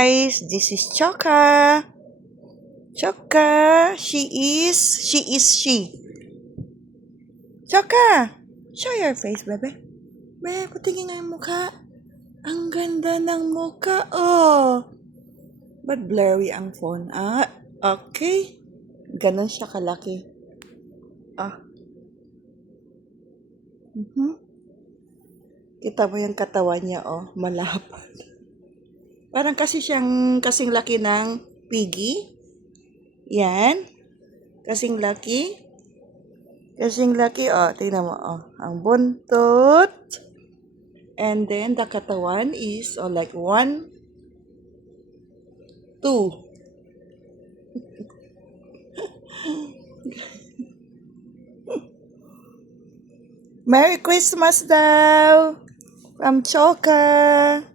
guys, this is Choka. Choka, she. Choka, show your face, bebe. Bebe, kutingin nga yung mukha. Ang ganda ng mukha, oh. Ba't blurry ang phone? Okay. Ganon siya kalaki. Kita mo yung katawan niya, oh. Malapad. Parang kasing laki ng piggy. Yan. Kasing laki. Oh. Tingnan mo, oh. Ang buntot. And then, the katawan is, like 1, 2. Merry Christmas daw! From Choka!